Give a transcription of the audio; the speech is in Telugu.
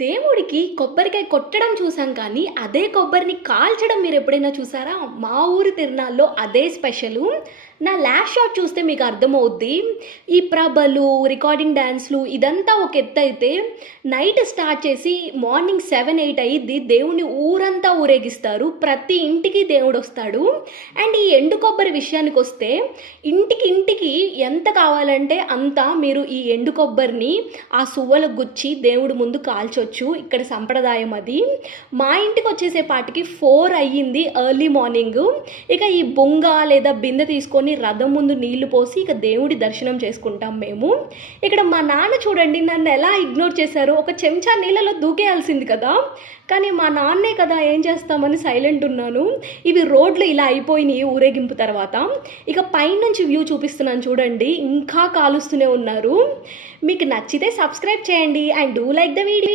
దేవుడికి కొబ్బరికాయ కొట్టడం చూసాం కానీ, అదే కొబ్బరిని కాల్చడం మీరెప్పుడైనా చూసారా? మా ఊరి తిరునాళ్ళలో అదే స్పెషలు. నా లాస్ట్ షాట్ చూస్తే మీకు అర్థమవుద్ది. ఈ ప్రభలు, రికార్డింగ్ డాన్స్‌లు ఇదంతా ఒక ఎత్తయితే, నైట్ స్టార్ట్ చేసి మార్నింగ్ 7, 8 అయ్యిద్ది. దేవుడిని ఊరంతా ఊరేగిస్తారు. ప్రతి ఇంటికి దేవుడొస్తాడు. అండ్ ఈ ఎండు కొబ్బరి విషయానికొస్తే, ఇంటికి ఎంత కావాలంటే అంత మీరు ఈ ఎండు కొబ్బరిని ఆ సువ్వలకు గుచ్చి దేవుడి ముందు కాల్చొచ్చు. ఇక్కడ సంప్రదాయం అది. మా ఇంటికొచ్చేసేపాటికి 4 అయ్యింది ఎర్లీ మార్నింగు. ఇక ఈ బొంగ లేదా బిందె తీసుకొని రథం ముందు నీళ్లు పోసి ఇక దేవుడి దర్శనం చేసుకుంటాం మేము. ఇక్కడ మా నాన్న చూడండి నన్ను ఎలా ఇగ్నోర్ చేశారో. ఒక చెంచా నీళ్ళలో దూకేయాల్సింది కదా! కానీ మా నాన్నే కదా ఏం చేస్తామని సైలెంట్ ఉన్నాను. ఇవి రోడ్లు ఇలా అయిపోయినాయి ఊరేగింపు తర్వాత. ఇక పైనుంచి వ్యూ చూపిస్తున్నాను చూడండి. ఇంకా కాలుస్తూనే ఉన్నారు. మీకు నచ్చితే సబ్స్క్రైబ్ చేయండి and do like the video.